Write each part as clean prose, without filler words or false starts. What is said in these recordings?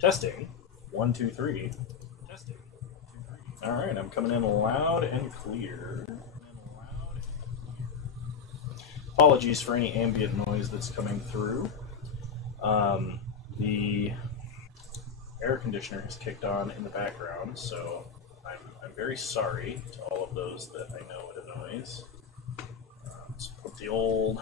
Testing. 1, 2, 3. Testing. All right, I'm coming in loud and clear. Apologies for any ambient noise that's coming through. The air conditioner has kicked on in the background, so I'm very sorry to all of those that I know it annoys. Let's put the old...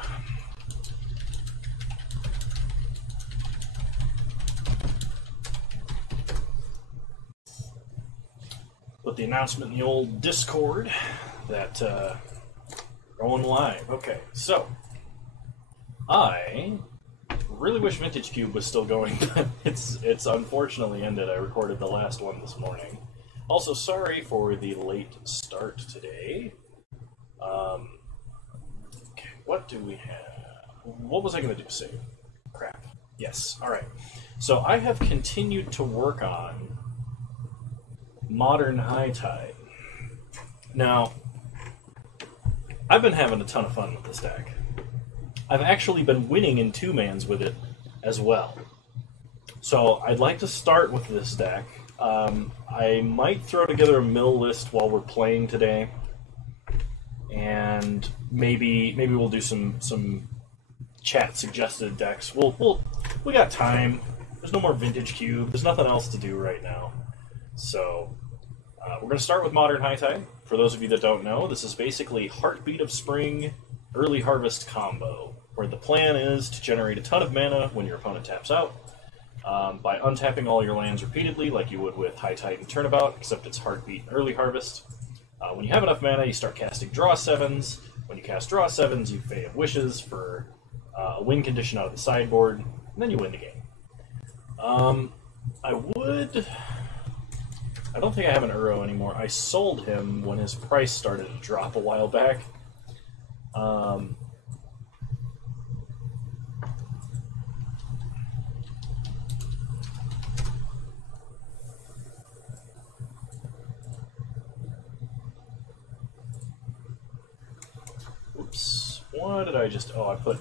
Put the announcement in the old Discord that going live. Okay, so I really wish Vintage Cube was still going, but it's unfortunately ended. I recorded the last one this morning. Also, sorry for the late start today. Okay, what do we have? What was I going to do? Save. Crap. Yes. All right. So I have continued to work on Modern High Tide. Now, I've been having a ton of fun with this deck. I've actually been winning in two-mans with it as well. So I'd like to start with this deck. I might throw together a mill list while we're playing today, and maybe we'll do some chat suggested decks. We got time. There's no more Vintage Cube. There's nothing else to do right now. So we're going to start with Modern High Tide. For those of you that don't know, this is basically Heartbeat of Spring Early Harvest combo, where the plan is to generate a ton of mana when your opponent taps out by untapping all your lands repeatedly, like you would with High Tide and Turnabout, except it's Heartbeat and Early Harvest. When you have enough mana, you start casting Draw 7s. When you cast Draw 7s, you Fae of Wishes for a win condition out of the sideboard, and then you win the game. I don't think I have an Uro anymore. I sold him when his price started to drop a while back. Oops. What did I just... Oh, I put...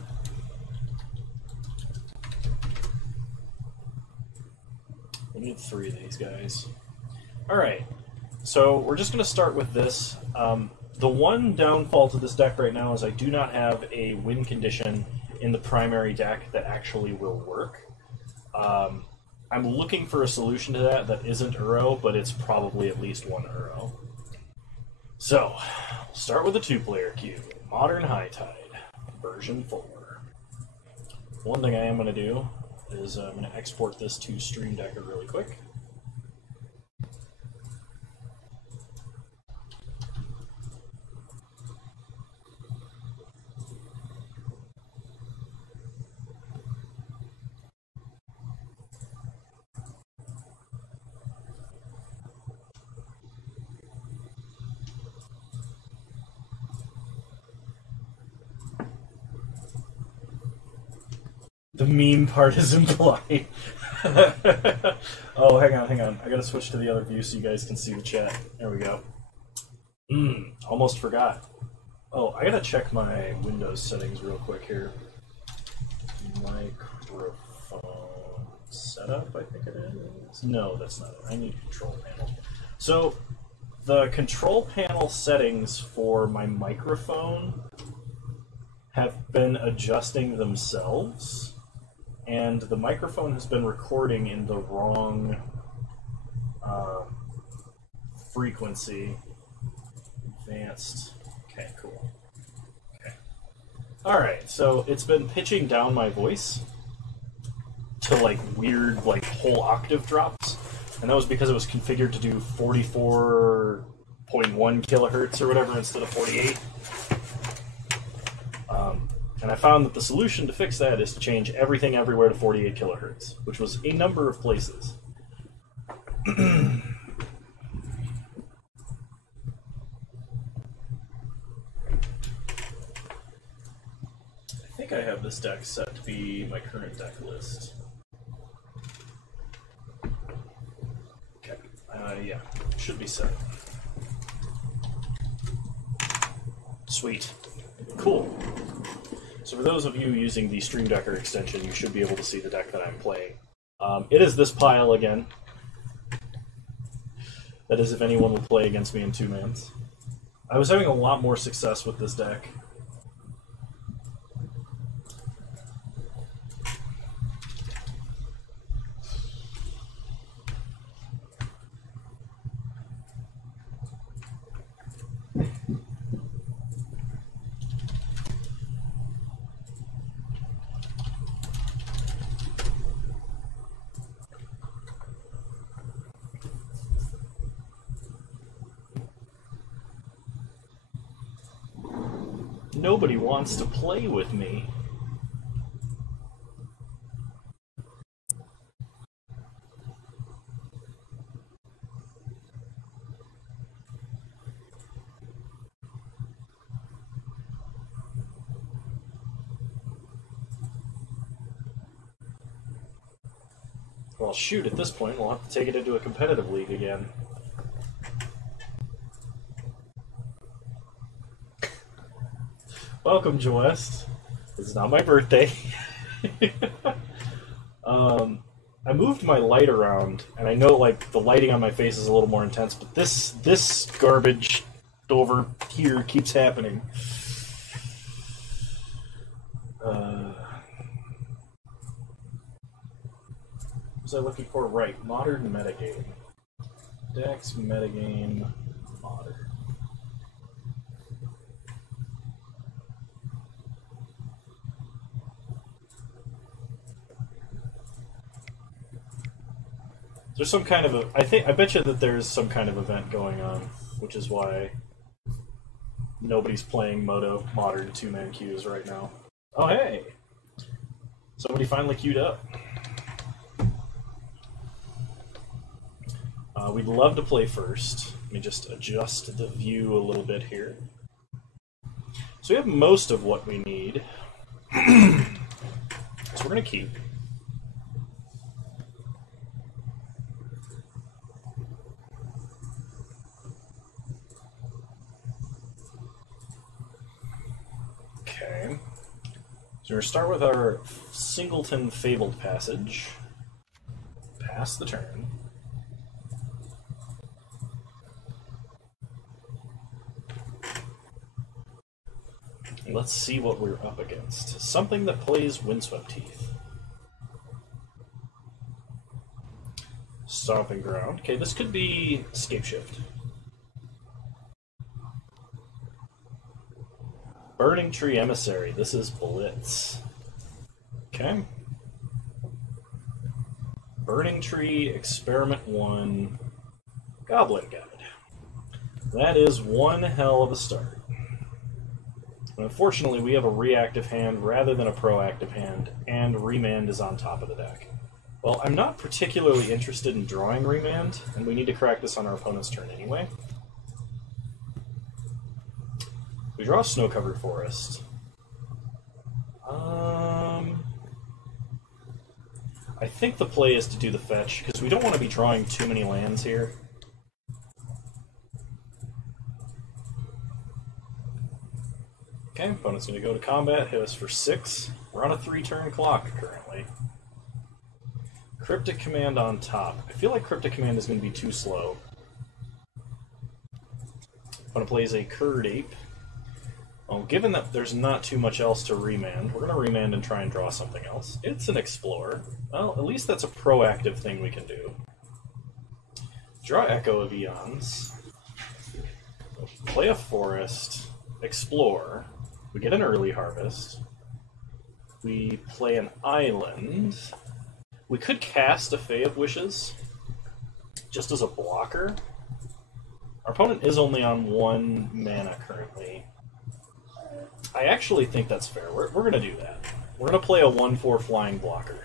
We need 3 of these guys. Alright, so we're just going to start with this. The one downfall to this deck right now is I do not have a win condition in the primary deck that actually will work. I'm looking for a solution to that isn't Uro, but it's probably at least one Uro. So, we'll start with a 2-player cube. Modern High Tide, version 4. One thing I am going to do is I'm going to export this to Stream Decker really quick. The meme part is implied. Oh, hang on. I gotta switch to the other view so you guys can see the chat. There we go. Almost forgot. Oh, I gotta check my Windows settings real quick here. Microphone setup, I think it is. No, that's not it. I need control panel. So, the control panel settings for my microphone have been adjusting themselves. And the microphone has been recording in the wrong frequency. Advanced. Okay, cool. Okay. Alright, so it's been pitching down my voice to like weird, like whole octave drops. And that was because it was configured to do 44.1 kilohertz or whatever instead of 48. And I found that the solution to fix that is to change everything everywhere to 48 kilohertz, which was a number of places. I think I have this deck set to be my current deck list. Okay, yeah, should be set. Sweet. Cool. So for those of you using the Stream Decker extension, you should be able to see the deck that I'm playing. It is this pile again. That is if anyone will play against me in 2-mans. I was having a lot more success with this deck. Nobody wants to play with me. Well, shoot, at this point, we'll have to take it into a competitive league again. Welcome, Joest. It's not my birthday. I moved my light around, and I know like the lighting on my face is a little more intense, but this garbage over here keeps happening. What was I looking for? Right, modern metagame. Dex metagame modern. There's some kind of a... I bet you that there's some kind of event going on, which is why nobody's playing Moto modern 2-man queues right now. Oh, hey! Somebody finally queued up. We'd love to play first. Let me just adjust the view a little bit here. So we have most of what we need. So we're going to queue. Okay. So we're going to start with our Singleton Fabled Passage. Pass the turn. Let's see what we're up against. Something that plays Windswept Teeth. Stomping Ground. Okay, this could be Scapeshift. Burning Tree Emissary. This is Blitz. Okay. Burning Tree, Experiment 1, Goblin Guide. That is one hell of a start. Unfortunately, we have a reactive hand rather than a proactive hand, and Remand is on top of the deck. Well, I'm not particularly interested in drawing Remand, and we need to crack this on our opponent's turn anyway. We draw Snow-Covered Forest. I think the play is to do the fetch, because we don't want to be drawing too many lands here. Okay, opponent's going to go to combat, hit us for 6. We're on a 3-turn clock currently. Cryptic Command on top. I feel like Cryptic Command is going to be too slow. Opponent plays a Curd Ape. Well, given that there's not too much else to remand, we're going to remand and try and draw something else. It's an Explorer. Well, at least that's a proactive thing we can do. Draw Echo of Eons. Play a Forest. Explore. We get an early harvest. We play an island. We could cast a Fae of Wishes, just as a blocker. Our opponent is only on 1 mana currently. I actually think that's fair. We're going to do that. We're going to play a 1/4 flying blocker.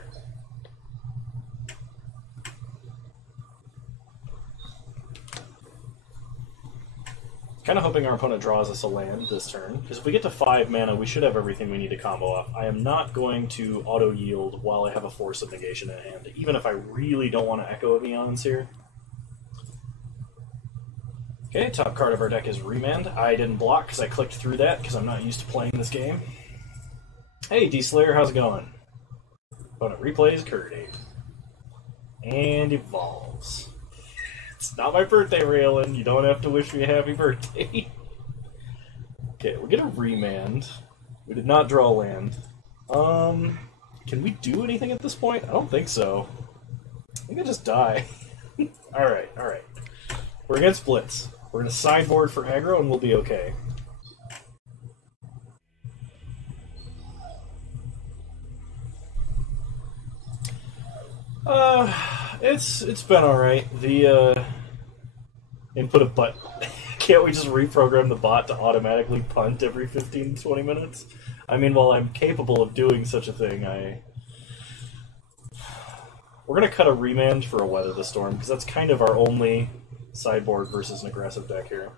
Kind of hoping our opponent draws us a land this turn, because if we get to 5 mana, we should have everything we need to combo up. I am not going to auto-yield while I have a Force of Negation in hand, even if I really don't want to Echo of Eons here. Okay, top card of our deck is Remand. I didn't block because I clicked through that because I'm not used to playing this game. Hey, D-Slayer, how's it going? Opponent replays Curdy. And evolves. It's not my birthday, Raylan. You don't have to wish me a happy birthday. Okay, we're gonna remand. We did not draw land. Can we do anything at this point? I don't think so. I think I just die. Alright, alright. We're against Blitz. We're gonna sideboard for aggro and we'll be okay. It's been alright. The input a button. Can't we just reprogram the bot to automatically punt every 15 to 20 minutes? I mean, while I'm capable of doing such a thing, we're going to cut a remand for a Weather the Storm, because that's kind of our only sideboard versus an aggressive deck here.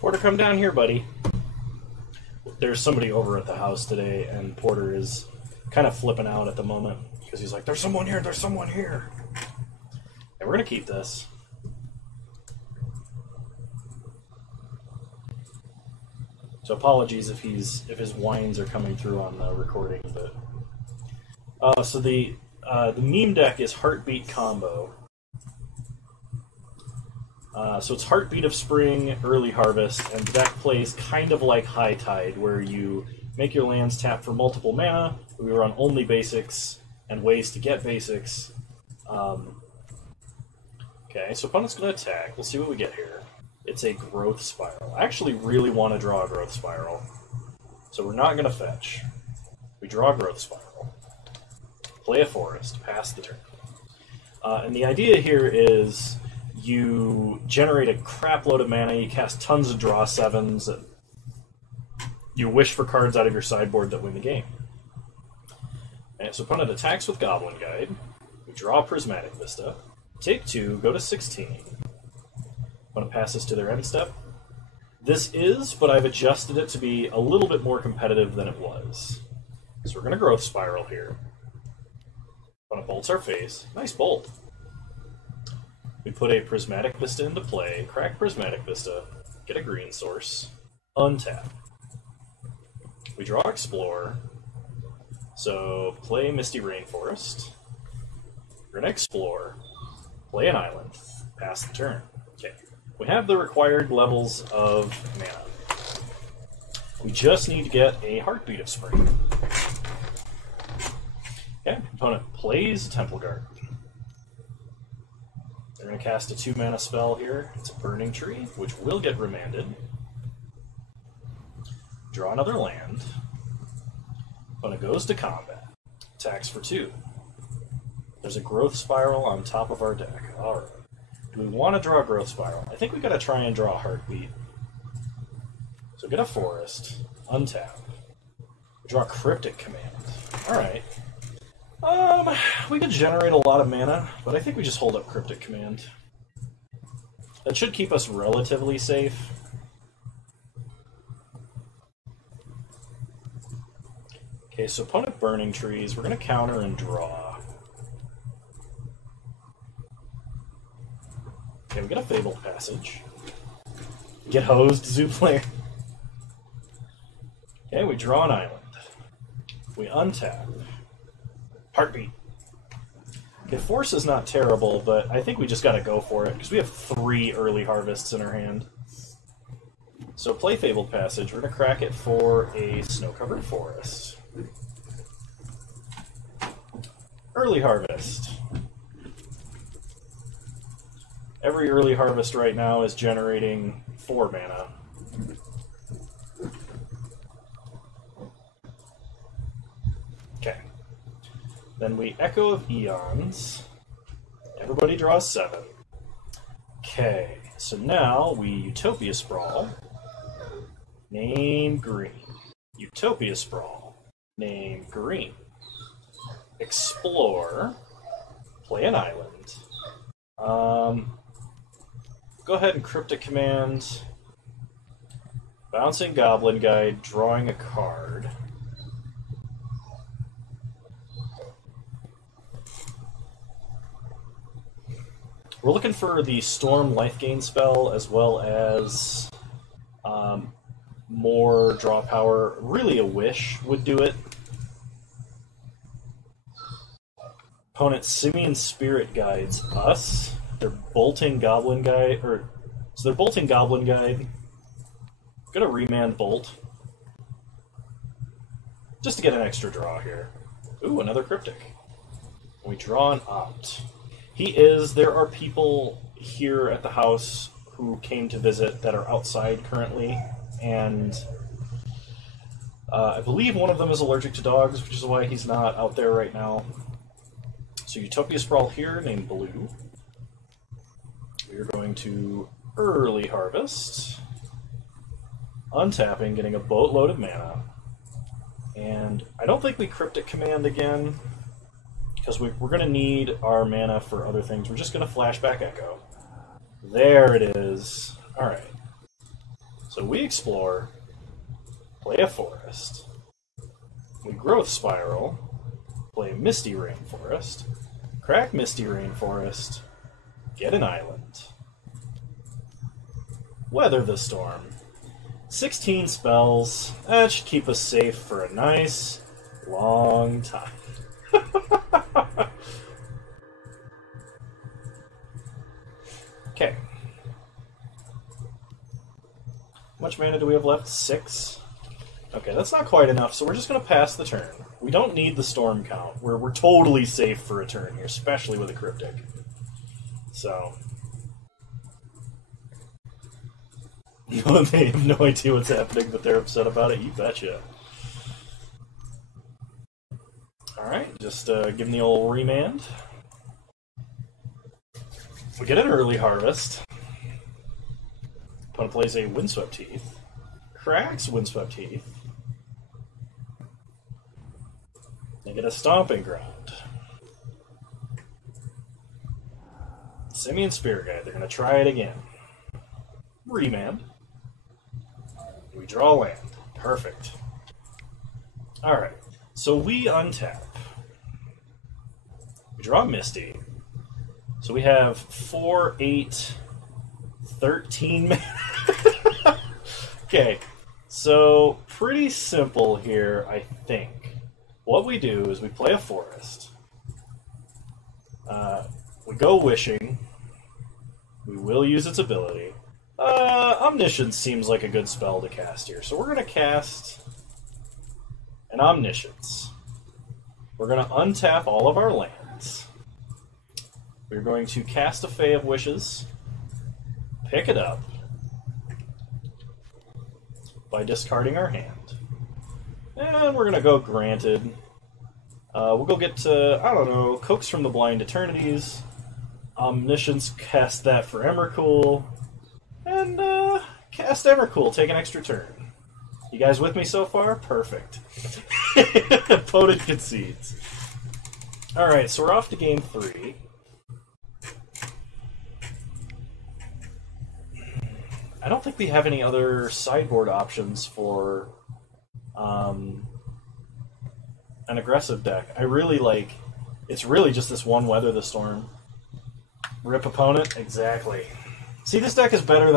Porter, come down here, buddy. There's somebody over at the house today, and Porter is kind of flipping out at the moment because he's like, "There's someone here! There's someone here!" And we're gonna keep this. So apologies if his whines are coming through on the recording, but so the meme deck is Heartbeat Combo. So it's Heartbeat of Spring, Early Harvest, and the deck plays kind of like High Tide, where you make your lands tap for multiple mana, we run only basics, and ways to get basics. Okay, so opponent's going to attack. We'll see what we get here. It's a Growth Spiral. I actually really want to draw a Growth Spiral, so we're not going to fetch. We draw a Growth Spiral. Play a Forest, pass the turn. And the idea here is you generate a crap load of mana, you cast tons of draw sevens, and you wish for cards out of your sideboard that win the game. And so opponent attacks with Goblin Guide. We draw Prismatic Vista. Take 2, go to 16. Opponent passes to their end step. This is, but I've adjusted it to be a little bit more competitive than it was. So we're going to Growth Spiral here. Opponent bolts our face. Nice bolt. We put a Prismatic Vista into play, crack Prismatic Vista, get a green source, untap. We draw Explore, so play Misty Rainforest. We're going to Explore, play an island, pass the turn. Okay, we have the required levels of mana. We just need to get a Heartbeat of Spring. Okay, opponent plays Temple Guard. They're going to cast a 2-mana spell here. It's a Burning Tree, which will get remanded. Draw another land. Opponent goes to combat. Attacks for 2. There's a Growth Spiral on top of our deck. Alright. Do we want to draw a Growth Spiral? I think we got to try and draw a Heartbeat. So get a Forest. Untap. Draw a Cryptic Command. Alright. We could generate a lot of mana, but I think we just hold up Cryptic Command. That should keep us relatively safe. Okay, so opponent Burning Trees. We're going to counter and draw. Okay, we get a Fabled Passage. Get hosed, Zoo Player. Okay, we draw an island. We untap. Heartbeat. Okay, Force is not terrible, but I think we just gotta go for it, because we have 3 early harvests in our hand. So play Fabled Passage. We're gonna crack it for a Snow-Covered Forest. Early Harvest. Every early harvest right now is generating 4 mana. Okay. Then we Echo of Eons. Everybody draws 7. Okay, so now we Utopia Sprawl. Name green. Utopia Sprawl. Name green. Explore. play an island. Go ahead and Cryptic Command. Bouncing Goblin Guide, drawing a card. We're looking for the Storm Life Gain spell as well as more draw power. Really, a Wish would do it. Opponent Simian Spirit guides us. They're bolting Goblin Guide, so they're bolting Goblin Guide. Gonna remand Bolt. Just to get an extra draw here. Ooh, another Cryptic. We draw an Opt. There are people here at the house who came to visit that are outside currently, and I believe one of them is allergic to dogs, which is why he's not out there right now. So Utopia Sprawl here, named Blue. We are going to early harvest, untapping, getting a boatload of mana, and I don't think we Cryptic Command again, because we're going to need our mana for other things. We're just going to Flashback Echo. There it is. Alright. So we explore, play a forest, we Growth Spiral, play Misty Rainforest, crack Misty Rainforest, get an island, weather the storm. 16 spells. That should keep us safe for a nice, long time. Okay. How much mana do we have left? 6? Okay, that's not quite enough, so we're just going to pass the turn. We don't need the storm count. We're totally safe for a turn here, especially with a Cryptic. So... they have no idea what's happening, but they're upset about it. You betcha. Alright, just give them the old remand. We get an early harvest. Opponent plays a Windswept Teeth. Cracks Windswept Teeth. They get a Stomping Ground. Simian Spirit Guide. They're going to try it again. Remand. We draw land. Perfect. Alright, so we untap. We draw Misty. So we have 4, 8, 13 mana. Okay, so pretty simple here, I think. What we do is we play a forest. We go Wishing. We will use its ability. Omniscience seems like a good spell to cast here. So we're going to cast an Omniscience. We're going to untap all of our lands. We're going to cast a Fae of Wishes, pick it up by discarding our hand. And we're going to go Granted. We'll go get, I don't know, Coax from the Blind Eternities. Omniscience, cast that for Emrakul. And cast Emrakul, take an extra turn. You guys with me so far? Perfect. Opponent concedes. Alright, so we're off to game 3. I don't think we have any other sideboard options for an aggressive deck. I really like... It's really just this one Weather the Storm. Rip opponent? Exactly. See, this deck is better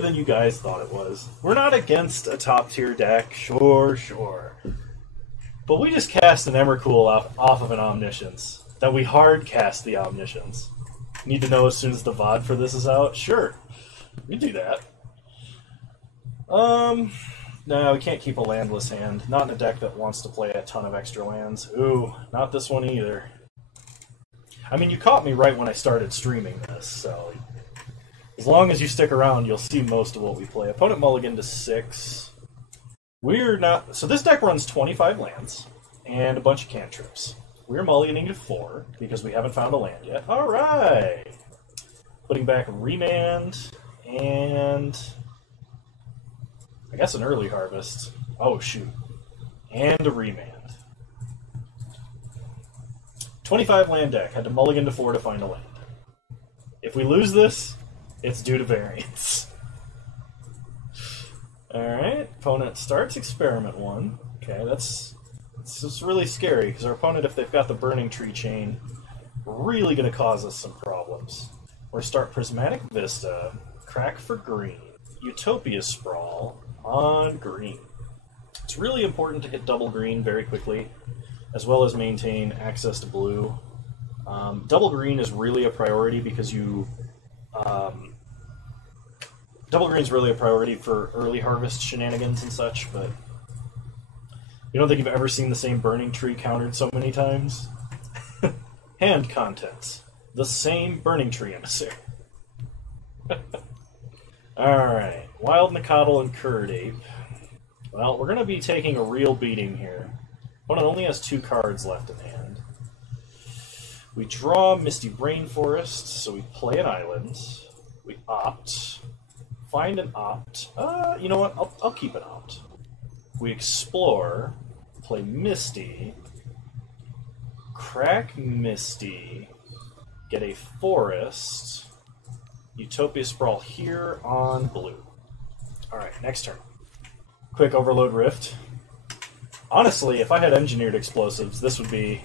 than you guys thought it was. We're not against a top-tier deck, sure. But we just cast an Emrakul off of an Omniscience. Then we hard cast the Omniscience. Need to know as soon as the VOD for this is out? Sure. We can do that. No, we can't keep a landless hand. Not in a deck that wants to play a ton of extra lands. Ooh, not this one either. I mean, you caught me right when I started streaming this, so... As long as you stick around, you'll see most of what we play. Opponent mulligan to 6. We're not... So this deck runs 25 lands and a bunch of cantrips. We're mulliganing to 4 because we haven't found a land yet. Alright! Putting back Remand and... I guess an early harvest. Oh, shoot. And a Remand. 25 land deck. Had to mulligan to 4 to find a land. If we lose this, it's due to variance. Alright, opponent starts experiment 1. Okay, that's just really scary, because our opponent, if they've got the Burning Tree chain, really going to cause us some problems. We're start Prismatic Vista, crack for green, Utopia Sprawl on green. It's really important to hit double green very quickly, as well as maintain access to blue. Double green is really a priority because double green is really a priority for early harvest shenanigans and such, but you don't think you've ever seen the same Burning Tree countered so many times? Hand contents. The same Burning Tree emissary. Alright, Wild Nicodle and Curd Ape. Well, we're going to be taking a real beating here. Opponent only has 2 cards left in hand. We draw Misty Rainforest, so we play an island. We opt. Find an opt. You know what? I'll keep an opt. We explore. Play Misty. Crack Misty. Get a forest. Utopia Sprawl here on blue. Alright, next turn. Quick Overload Rift. Honestly, if I had engineered explosives, this would be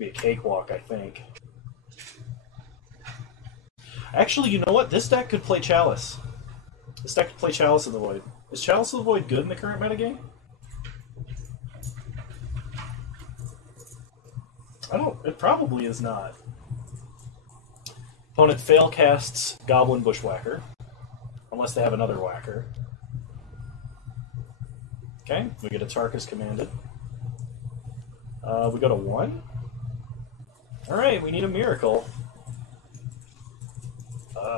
a cakewalk, I think. Actually, you know what? This deck could play Chalice. This deck could play Chalice of the Void. Is Chalice of the Void good in the current metagame? It probably is not. Opponent fail casts Goblin Bushwhacker. Unless they have another whacker. Okay, we get a Tarkus commanded. We go to 1. Alright, we need a miracle.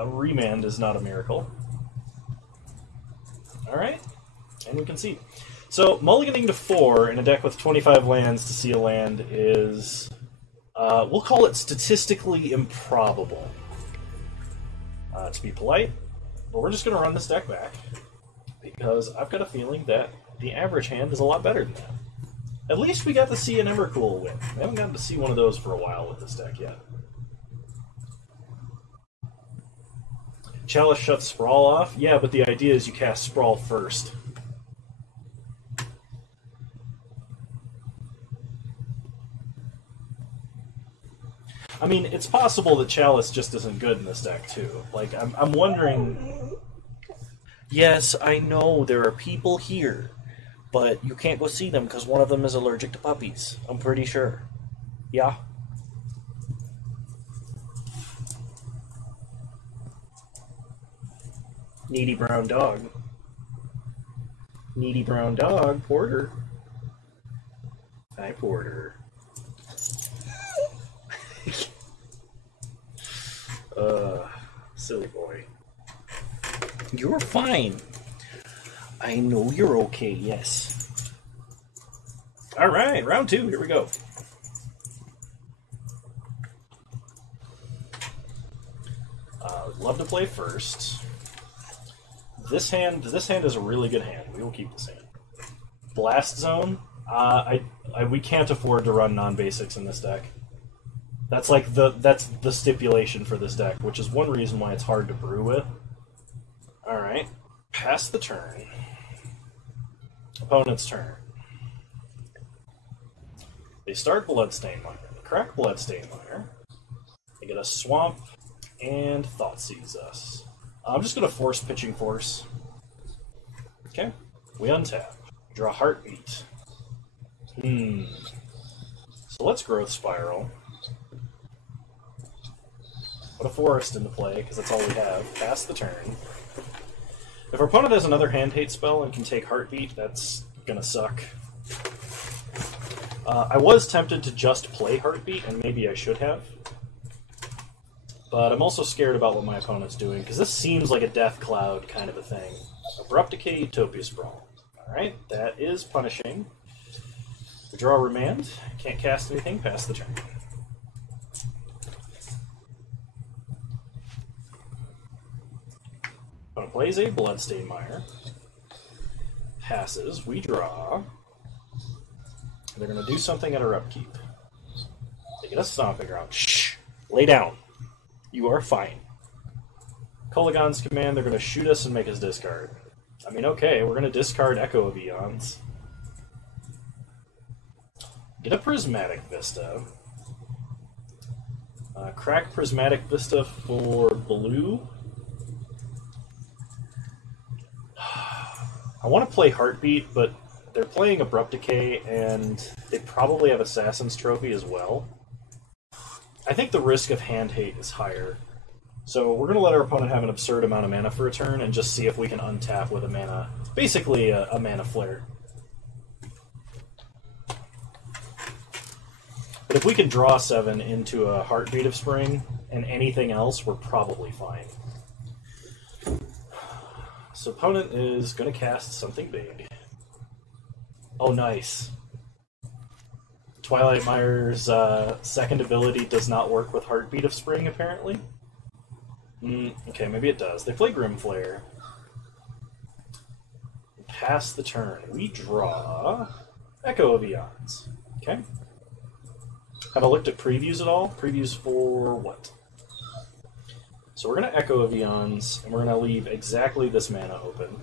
Remand is not a miracle. Alright, and we concede. So, mulliganing to 4 in a deck with 25 lands to see a land is... we'll call it statistically improbable. To be polite, but we're just going to run this deck back, because I've got a feeling that the average hand is a lot better than that. At least we got to see an Emrakul win. We haven't gotten to see one of those for a while with this deck yet. Chalice shuts Sprawl off? Yeah, but the idea is you cast Sprawl first. I mean, it's possible that Chalice just isn't good in this deck, too. Like, I'm wondering... Yes, I know there are people here, but you can't go see them because one of them is allergic to puppies. I'm pretty sure. Yeah? Needy brown dog. Needy brown dog, Porter. Hi, Porter. Silly boy. You're fine. I know you're okay, yes. Alright, round 2, here we go. Love to play first. This hand is a really good hand. We will keep this hand. Blast Zone. We can't afford to run non-basics in this deck. That's like that's the stipulation for this deck, which is one reason why it's hard to brew with. Alright. Pass the turn. Opponent's turn. They start Bloodstain Mire. They crack Bloodstain Mire. They get a Swamp and Thoughtseize us. I'm just going to force Pitching Force. Okay. We untap. Draw Heartbeat. So let's Growth Spiral. Put a Forest into play, because that's all we have. Pass the turn. If our opponent has another Hand Hate spell and can take Heartbeat, that's gonna suck. I was tempted to just play Heartbeat, and maybe I should have. But I'm also scared about what my opponent's doing, because this seems like a Death Cloud kind of a thing. Abrupt Decay, Utopia Sprawl. Alright, that is punishing. We draw Remand. Can't cast anything, pass the turn. Opponent plays a Bloodstain Mire. Passes, we draw. They're going to do something at our upkeep. They Get a stomping ground. Shh! Lay down. You are fine. Kolagon's command, they're going to shoot us and make us discard. I mean, okay, we're going to discard Echo of Eons. Get a Prismatic Vista. Crack Prismatic Vista for blue. I want to play Heartbeat, but they're playing Abrupt Decay, and they probably have Assassin's Trophy as well. I think the risk of hand hate is higher. So we're going to let our opponent have an absurd amount of mana for a turn and just see if we can untap with a mana, basically a mana flare. But if we can draw 7 into a Heartbeat of Spring and anything else, we're probably fine. So opponent is going to cast something big. Oh, nice. Twilight Mire's second ability does not work with Heartbeat of Spring, apparently. Okay, maybe it does. They play Grimflare. Pass the turn. We draw Echo of Eons. Okay. Have I looked at previews at all? Previews for what? So we're going to Echo of Eons, and we're going to leave exactly this mana open.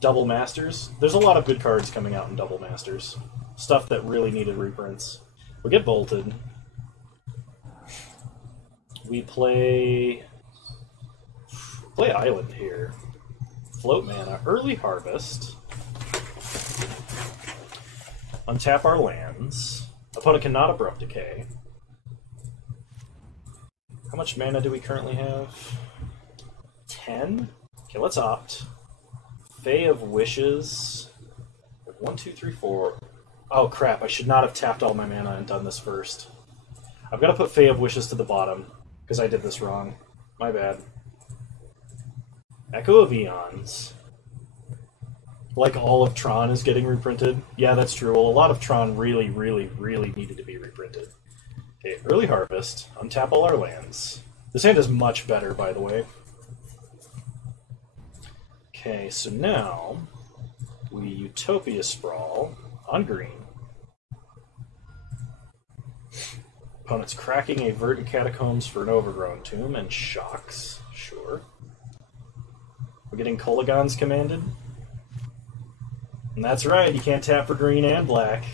Double Masters. There's a lot of good cards coming out in Double Masters. Stuff that really needed reprints. We get bolted. We play Island here. Float mana. Early Harvest. Untap our lands. Opponent cannot Abrupt Decay. How much mana do we currently have? 10? Okay, let's opt. Fae of Wishes. 1, 2, 3, 4. Oh crap, I should not have tapped all my mana and done this first. I've got to put Fae of Wishes to the bottom, because I did this wrong. My bad. Echo of Eons. Like all of Tron is getting reprinted. Yeah, that's true. Well, a lot of Tron really, really, really needed to be reprinted. Okay, Early Harvest. Untap all our lands. This hand is much better, by the way. Okay, so now we Utopia Sprawl on green. Opponent's cracking a Verdant Catacombs for an Overgrown Tomb and shocks. Sure. We're getting Kolagon's commanded. And that's right, you can't tap for green and black.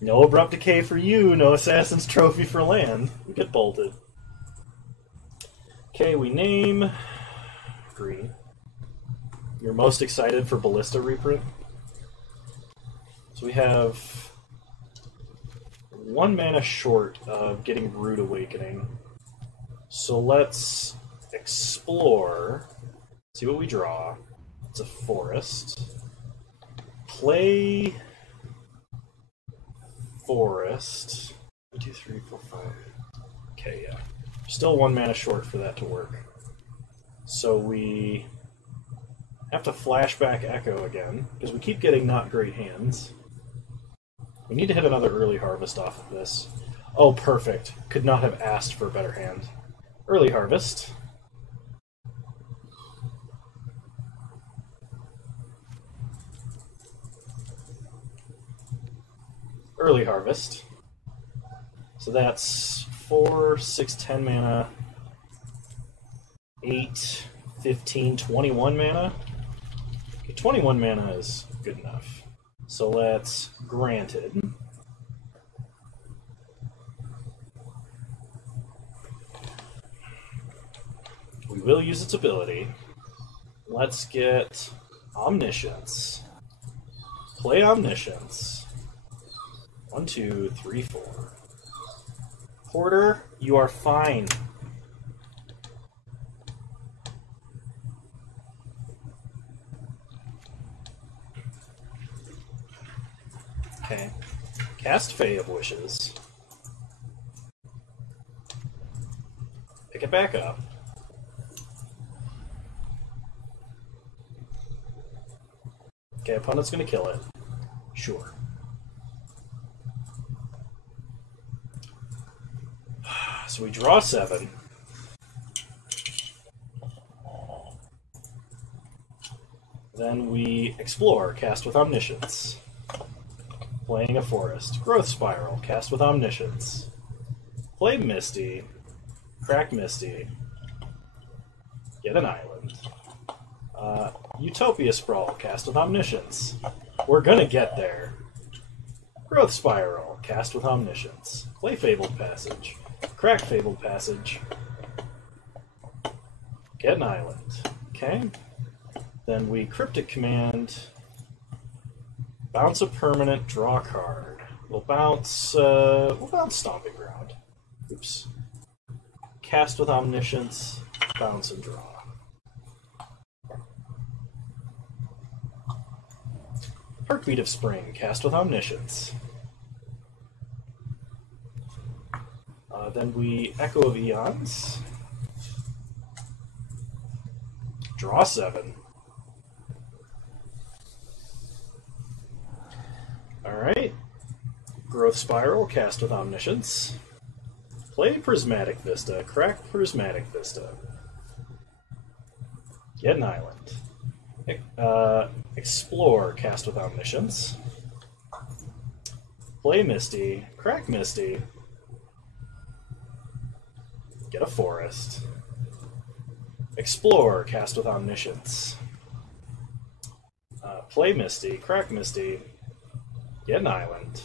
No Abrupt Decay for you, no Assassin's Trophy for land. We get bolted. Okay, we name green. You're most excited for Ballista reprint? So we have 1 mana short of getting Rude Awakening. So let's explore, see what we draw. It's a forest. Play forest. 1, 2, 3, 4, 5. Okay, yeah. Still 1 mana short for that to work. So we have to flashback Echo again, because we keep getting not great hands. We need to hit another Early Harvest off of this. Oh, perfect. Could not have asked for a better hand. Early Harvest. Early Harvest. So that's 4, 6, 10 mana, 8, 15, 21 mana. Okay, 21 mana is good enough. So let's Granted. We will use its ability. Let's get Omniscience. Play Omniscience. 1, 2, 3, 4. Porter, you are fine. Okay. Cast Fae of Wishes. Pick it back up. Okay, opponent's gonna kill it. Sure. So we draw 7. Then we explore, cast with Omniscience. Playing a forest. Growth Spiral, cast with Omniscience. Play Misty. Crack Misty. Get an island. Utopia Sprawl, cast with Omniscience. We're gonna get there. Growth Spiral, cast with Omniscience. Play Fabled Passage. Crack Fabled Passage. Get an island. Okay. Then we Cryptic Command. Bounce a permanent, draw a card. We'll bounce Stomping Ground. Oops. Cast with Omniscience, bounce and draw. Heartbeat of Spring, cast with Omniscience. Then we Echo of Eons. Draw 7. Alright. Growth Spiral, cast with Omniscience. Play Prismatic Vista, crack Prismatic Vista. Get an island. Explore, cast with Omniscience. Play Misty, crack Misty. Get a forest. Explore, cast with Omniscience. Play Misty, crack Misty. Get an island.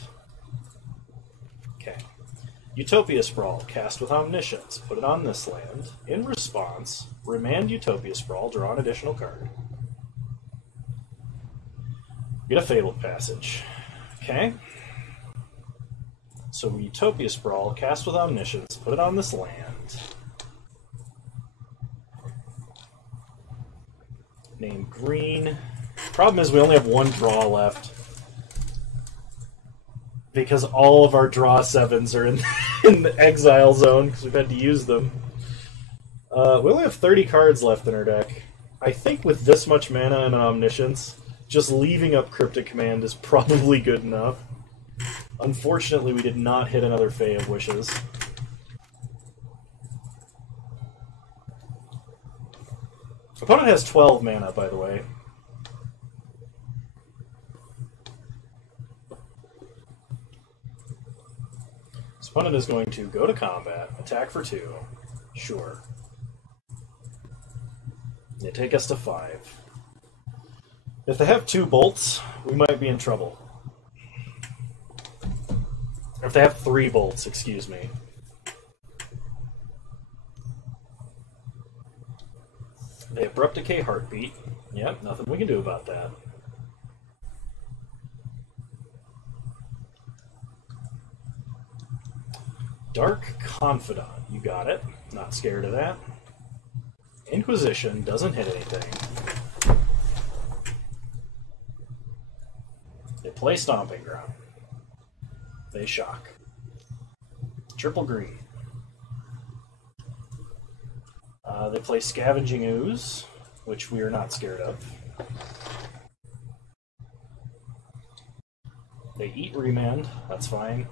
Okay. Utopia Sprawl, cast with Omniscience. Put it on this land. In response, remand Utopia Sprawl, draw an additional card. Get a Fabled Passage. Okay. So Utopia Sprawl, cast with Omniscience, put it on this land. Name green. Problem is we only have one draw left. Because all of our draw 7s are in the exile zone, because we've had to use them. We only have 30 cards left in our deck. I think with this much mana and Omniscience, just leaving up Cryptic Command is probably good enough. Unfortunately, we did not hit another Fae of Wishes. Opponent has 12 mana, by the way. This opponent is going to go to combat, attack for 2. Sure. They take us to 5. If they have 2 bolts, we might be in trouble. Or if they have 3 bolts, excuse me. They Abrupt Decay Heartbeat. Yep, nothing we can do about that. Dark Confidant, you got it. Not scared of that. Inquisition doesn't hit anything. They play Stomping Ground. They shock. Triple green. They play Scavenging Ooze, which we are not scared of. They eat Remand, that's fine.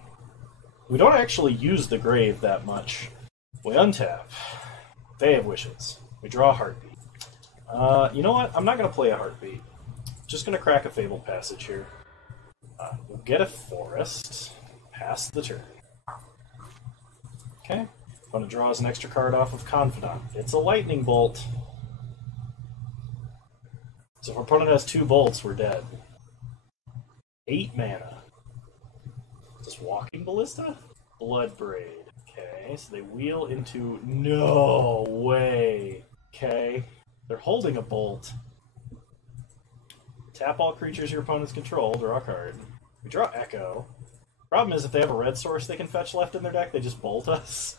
We don't actually use the grave that much. We untap. Fae of Wishes. We draw a Heartbeat. You know what? I'm not going to play a Heartbeat. Just going to crack a Fabled Passage here. We'll get a Forest. Pass the turn. Okay. Opponent draws an extra card off of Confidant. It's a Lightning Bolt. So if our opponent has 2 bolts, we're dead. 8 mana. Just Walking Ballista? Blood Braid. Okay, so they wheel into... No way! Okay. They're holding a bolt. Tap all creatures your opponents control, draw a card. We draw Echo. Problem is, if they have a red source they can fetch left in their deck, they just bolt us.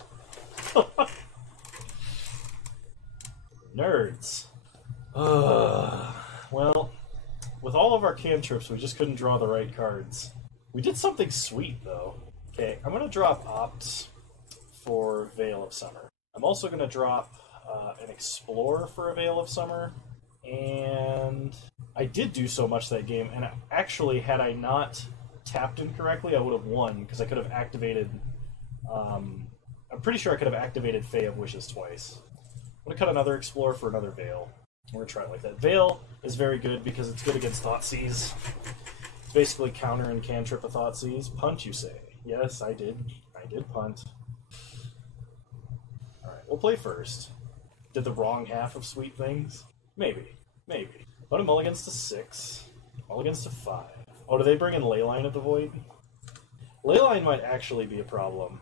Nerds. Well, with all of our cantrips, we just couldn't draw the right cards. We did something sweet, though. Okay, I'm going to drop Opts for Veil of Summer. I'm also going to drop an Explorer for a Veil of Summer. And I did do so much that game, and actually, had I not tapped incorrectly, I would have won, because I could have activated... I'm pretty sure I could have activated Fae of Wishes twice. I'm going to cut another Explorer for another Veil. We're going to try it like that. Veil is very good because it's good against Thoughtseize. basically counter and cantrip a Thoughtseize. Punt, you say? Yes, I did. I did punt. Alright, we'll play first. Did the wrong half of sweet things? Maybe. Maybe. But a mulligan's to 6. Mulligan's to 5. Oh, do they bring in Leyline of the Void? Leyline might actually be a problem.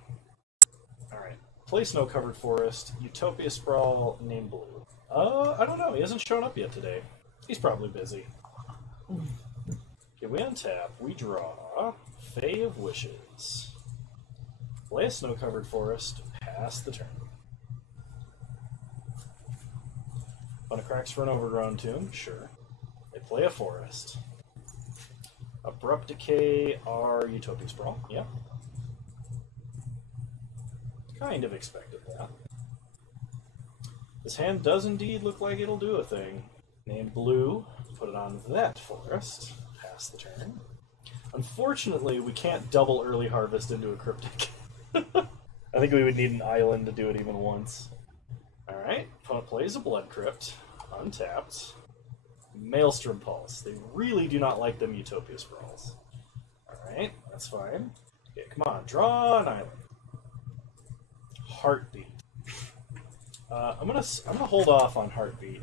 Alright. Play Snow-Covered Forest. Utopia Sprawl, name blue. I don't know. He hasn't shown up yet today. He's probably busy. Okay, we untap. We draw. Fae of Wishes. Play a Snow-Covered Forest. Pass the turn. Opponent cracks for an Overgrown Tomb. Sure. They play a Forest. Abrupt Decay our Utopia Sprawl. Yeah. Kind of expected that. This hand does indeed look like it'll do a thing. Name blue. Put it on that Forest. Pass the turn. Unfortunately, we can't double early harvest into a Cryptic. I think we would need an island to do it even once. Alright, opponent plays a Blood Crypt, untapped. Maelstrom Pulse. They really do not like them Utopia Sprawls. Alright, that's fine. Okay, come on, draw an island. Heartbeat. I'm gonna hold off on Heartbeat.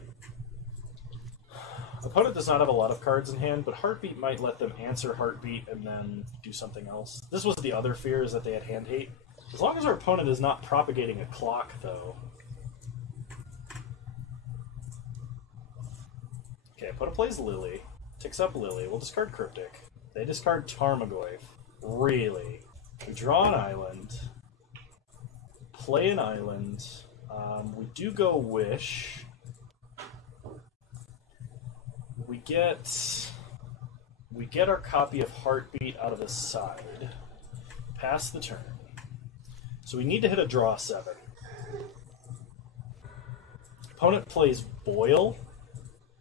Opponent does not have a lot of cards in hand, but Heartbeat might let them answer Heartbeat and then do something else. This was the other fear, is that they had hand hate. As long as our opponent is not propagating a clock, though. Okay, opponent plays Lily. Ticks up Lily. We'll discard Cryptic. They discard Tarmogoyf. Really? We draw an island. Play an island. We do go Wish. We get our copy of Heartbeat out of the side. Pass the turn. So we need to hit a draw 7. Opponent plays Boil.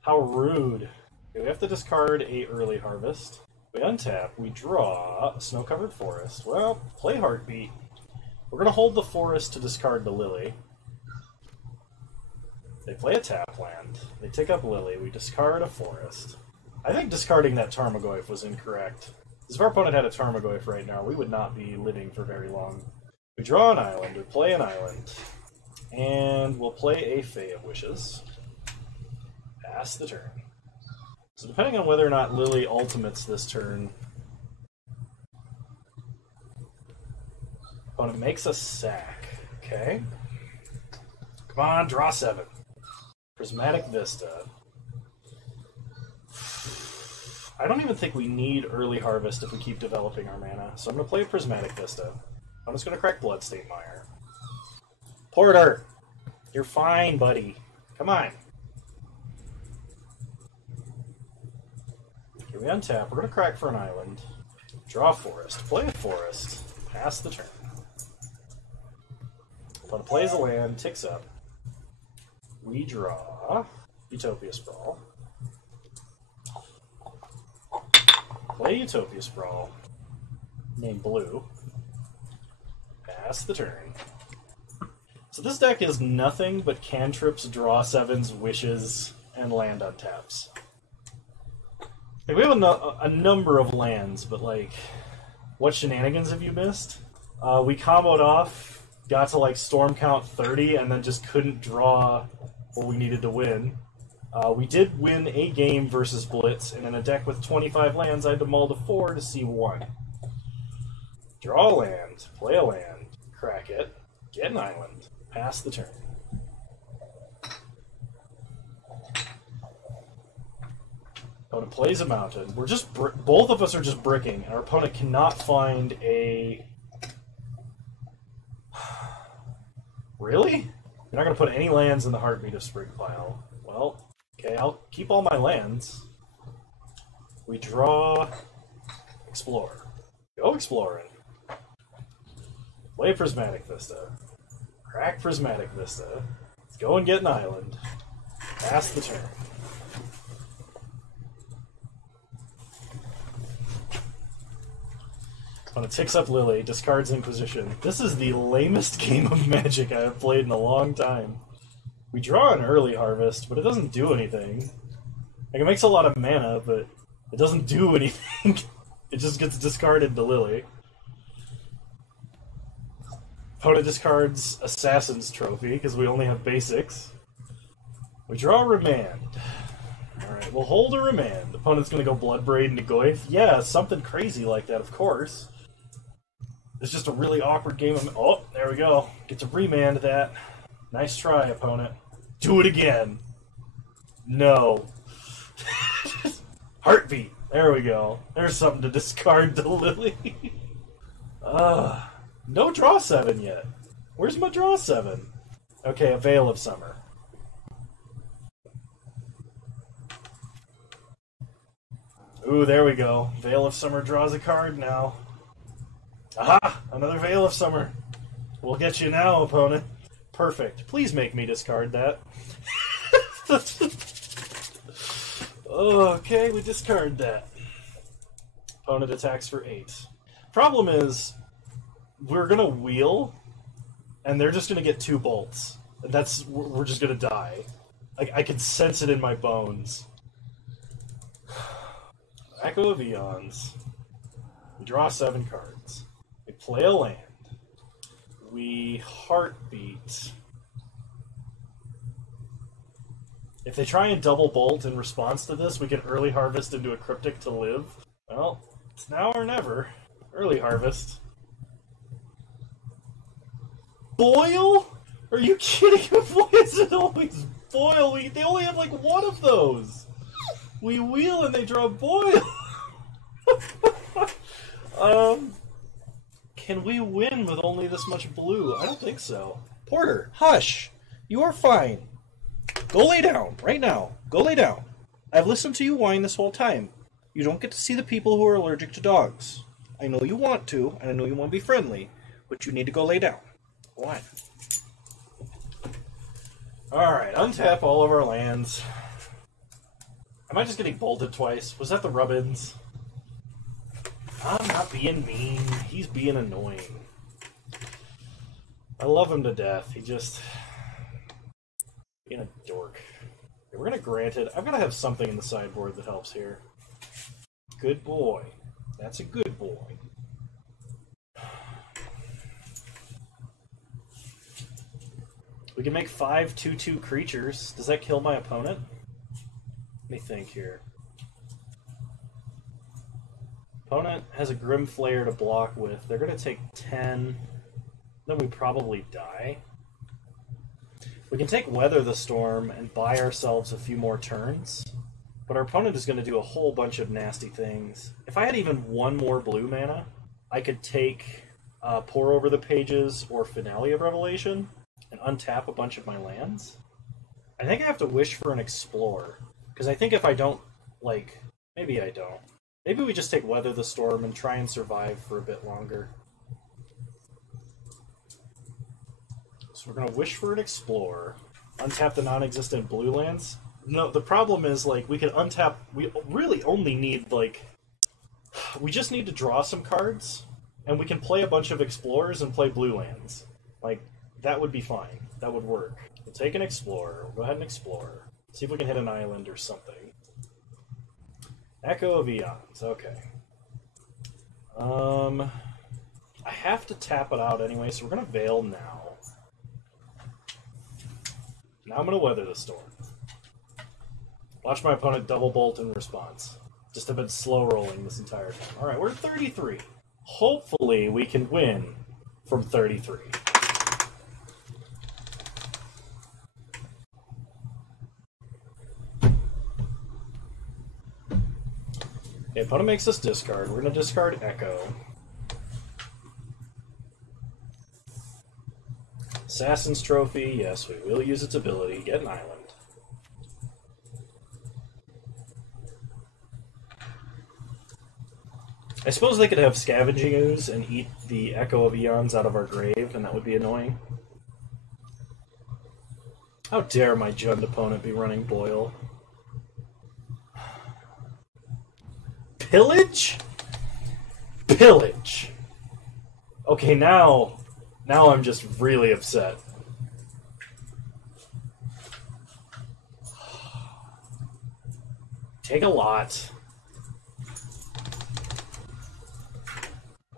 How rude. Okay, we have to discard a early harvest. We untap. We draw a Snow-Covered Forest. Well, play Heartbeat. We're going to hold the Forest to discard the Lily. They play a tap land. They tick up Lily. We discard a Forest. I think discarding that Tarmogoyf was incorrect. Because if our opponent had a Tarmogoyf right now, we would not be living for very long. We draw an island. We play an island. And we'll play a Fae of Wishes. Pass the turn. So depending on whether or not Lily ultimates this turn, opponent makes a sack. Okay. Come on, draw 7. Prismatic Vista. I don't even think we need early harvest if we keep developing our mana, so I'm going to play Prismatic Vista. I'm just going to crack Bloodstained Mire. Porter! You're fine, buddy. Come on. Okay, we untap. We're going to crack for an island. Draw Forest. Play a Forest. Pass the turn. Opponent plays a land, ticks up. We draw Utopia Sprawl. Play Utopia Sprawl. Name blue. Pass the turn. So this deck is nothing but cantrips, draw 7s, wishes, and land untaps. Like, we have a number of lands, but like, what shenanigans have you missed? We comboed off, got to like storm count 30, and then just couldn't draw what we needed to win. We did win a game versus Blitz, and in a deck with 25 lands, I had to mull to 4 to see 1. Draw a land, play a land, crack it, get an island, pass the turn. Opponent plays a mountain. We're just both of us are just bricking, and our opponent cannot find a. Really? You're not going to put any lands in the Heartbeat of Spring pile. Well, okay, I'll keep all my lands. We draw. Explore. Go exploring. Play Prismatic Vista. Crack Prismatic Vista. Let's go and get an island. Pass the turn. When it ticks up Lily, discards Inquisition. This is the lamest game of Magic I have played in a long time. We draw an early harvest, but it doesn't do anything. Like, it makes a lot of mana, but it doesn't do anything. It just gets discarded to Lily. Opponent discards Assassin's Trophy, because we only have basics. We draw Remand. Alright, we'll hold a Remand. Opponent's going to go Bloodbraid into Goyf. Yeah, something crazy like that, of course. It's just a really awkward game of... Oh, there we go. Get to remand that. Nice try, opponent. Do it again. No. Heartbeat. There we go. There's something to discard to Lily. No draw 7 yet. Where's my draw 7? Okay, a Veil of Summer. Ooh, there we go. Veil of Summer draws a card now. Aha! Another Veil of Summer. We'll get you now, opponent. Perfect. Please make me discard that. Okay, we discard that. Opponent attacks for 8. Problem is, we're gonna wheel, and they're just gonna get 2 bolts. We're just gonna die. I can sense it in my bones. Echo of Eons. We draw 7 cards. We play a land. We Heartbeat. If they try and double bolt in response to this, we can early harvest into a Cryptic to live. Well, it's now or never. Early harvest. Boil? Are you kidding? Why is it always Boil? They only have like 1 of those. We wheel and they draw Boil. Can we win with only this much blue? I don't think so. Porter, hush. You are fine. Go lay down, right now. Go lay down. I've listened to you whine this whole time. You don't get to see the people who are allergic to dogs. I know you want to, and I know you want to be friendly, but you need to go lay down. Go on. Alright, untap all of our lands. Am I just getting bolted twice? Was that the rub-ins? I'm not being mean. He's being annoying. I love him to death. He just... being a dork. Okay, we're gonna grant it. I've gotta have something in the sideboard that helps here. Good boy. That's a good boy. We can make 5 2/2 creatures. Does that kill my opponent? Let me think here. Opponent has a Grim Flayer to block with. They're going to take 10. Then we probably die. We can take Weather the Storm and buy ourselves a few more turns. But our opponent is going to do a whole bunch of nasty things. If I had even 1 more blue mana, I could take Pour Over the Pages or Finale of Revelation and untap a bunch of my lands. I think I have to wish for an Explore. Because I think if I don't, maybe I don't. Maybe we just take Weather the Storm and try and survive for a bit longer. So we're going to wish for an Explore. Untap the non-existent blue lands. No, the problem is, we can untap... We really only need, we just need to draw some cards, and we can play a bunch of Explorers and play blue lands. That would be fine. That would work. We'll take an Explorer. We'll go ahead and explore. See if we can hit an island or something. Echo of Eons. Okay. I have to tap it out anyway, so we're going to Veil now. Now I'm going to Weather the Storm. Watch my opponent double bolt in response. Just have been slow rolling this entire time. Alright, we're at 33. Hopefully we can win from 33. Okay, opponent makes us discard. We're going to discard Echo. Assassin's Trophy, yes, we will use its ability. Get an island. I suppose they could have Scavenging Ooze and eat the Echo of Eons out of our grave, and that would be annoying. How dare my Jund opponent be running Boil? Pillage? Pillage! Okay, now I'm just really upset. Take a lot.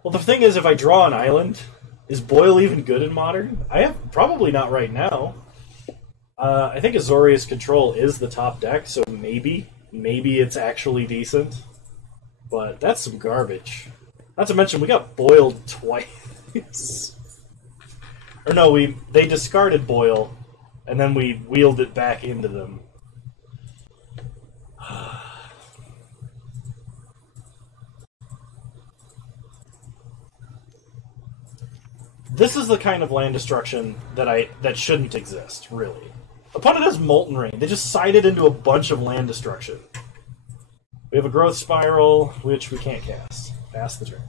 Well, the thing is, if I draw an island, is Boyle even good in Modern? I have probably not right now. I think Azorius Control is the top deck, so maybe it's actually decent. But that's some garbage. Not to mention, we got boiled twice. Or no, they discarded Boil, and then we wheeled it back into them. This is the kind of land destruction that shouldn't exist, really. Opponent has Molten Rain. They just sided into a bunch of land destruction. We have a Growth Spiral, which we can't cast. Pass the turn.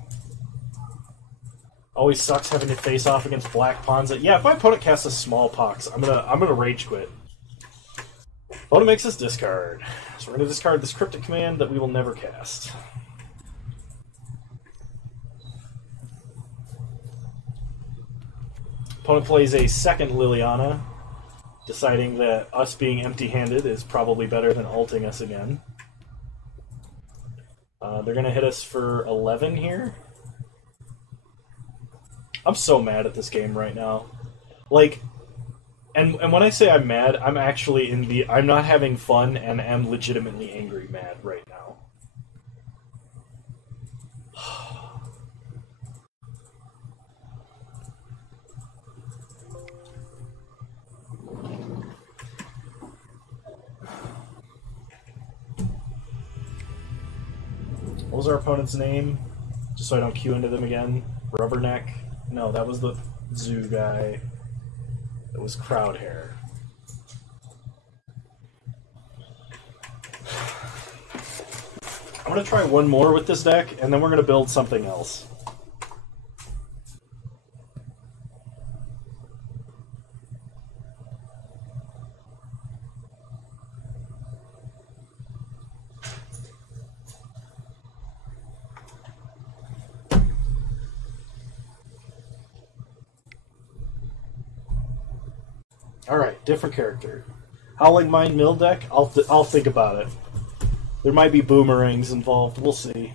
Always sucks having to face off against Black Ponza. Yeah, if my opponent casts a Smallpox, I'm gonna rage quit. Opponent makes us discard. So we're gonna discard this Cryptic Command that we will never cast. Opponent plays a second Liliana, deciding that us being empty-handed is probably better than ulting us again. They're going to hit us for 11 here. I'm so mad at this game right now. Like, and when I say I'm mad, I'm actually I'm not having fun and am legitimately angry mad right now. What was our opponent's name? Just so I don't queue into them again. Rubberneck? No, that was the zoo guy. It was Crowdhair. I'm going to try one more with this deck, and then we're going to build something else. Alright, different character. Howling Mind Mill deck? I'll think about it. There might be boomerangs involved. We'll see.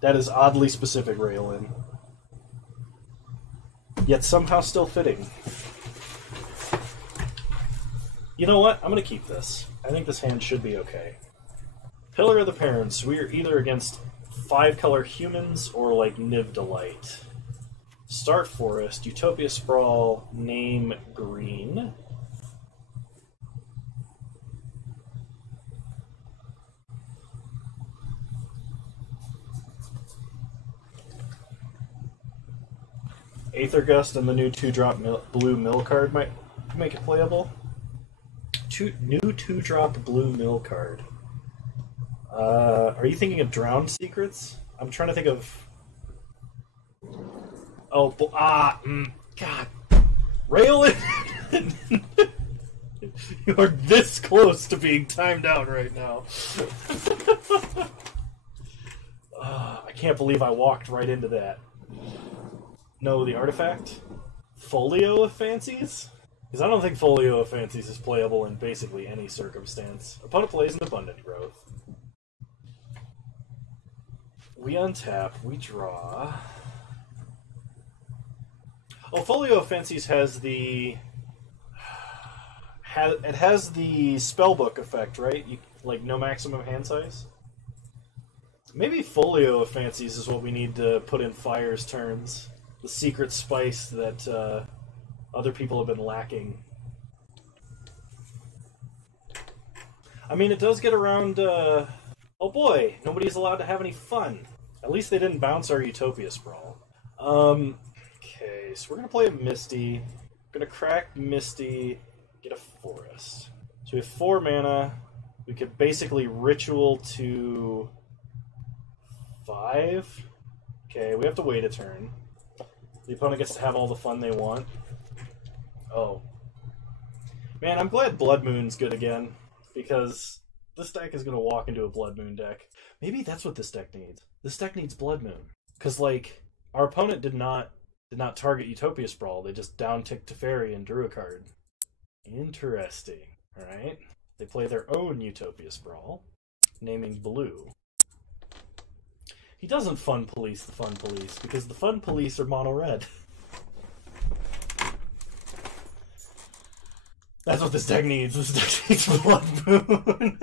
That is oddly specific, Raylin. Yet somehow still fitting. You know what? I'm going to keep this. I think this hand should be okay. Pillar of the Parents. We are either against 5-color humans or like Niv Delight. Start Forest, Utopia Sprawl, name green. Aether Gust and the new 2-drop blue mill card might make it playable. New 2-drop blue mill card. Are you thinking of Drowned Secrets? I'm trying to think of... Oh, God. Raylin! You are this close to being timed out right now. I can't believe I walked right into that. No, the artifact? Folio of Fancies? Because I don't think Folio of Fancies is playable in basically any circumstance. Opponent plays an Abundant Growth. We untap, we draw... Oh, Folio of Fancies has the... It has the spellbook effect, right? Like, no maximum hand size? Maybe Folio of Fancies is what we need to put in Fire's turns. The secret spice that other people have been lacking. I mean, it does get around... oh boy, nobody's allowed to have any fun. At least they didn't bounce our Utopia Sprawl. Okay, so we're going to play a Misty. We're going to crack Misty, get a Forest. So we have 4 mana. We could basically Ritual to 5. Okay, we have to wait a turn. The opponent gets to have all the fun they want. Oh. Man, I'm glad Blood Moon's good again, because this deck is going to walk into a Blood Moon deck. Maybe that's what this deck needs. This deck needs Blood Moon. Because, like, our opponent did not target Utopia Sprawl. They just down-ticked Teferi and drew a card. Interesting. Alright. They play their own Utopia Sprawl, naming blue. He doesn't fun police the fun police, because the fun police are mono red. That's what this deck needs. This deck needs Blood Moon.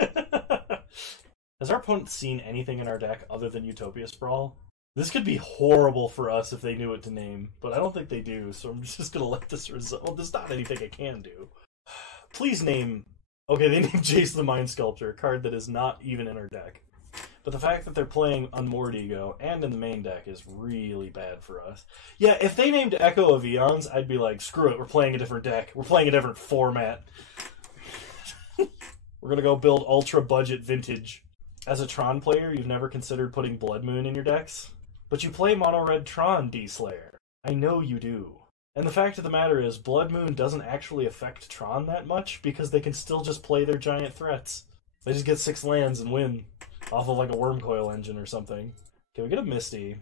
Has our opponent seen anything in our deck other than Utopia Sprawl? This could be horrible for us if they knew what to name, but I don't think they do, so I'm just going to let this result. Well, there's not anything I can do. Please name... Okay, they named Jace the Mind Sculptor, a card that is not even in our deck. But the fact that they're playing Unmoored Ego and in the main deck is really bad for us. Yeah, if they named Echo of Eons, I'd be like, screw it, we're playing a different deck. We're playing a different format. We're going to go build Ultra Budget Vintage. As a Tron player, you've never considered putting Blood Moon in your decks? But you play Mono-Red Tron, D-Slayer. I know you do. And the fact of the matter is, Blood Moon doesn't actually affect Tron that much, because they can still just play their giant threats. They just get 6 lands and win. Off of like a Wormcoil engine or something. Okay, we get a Misty.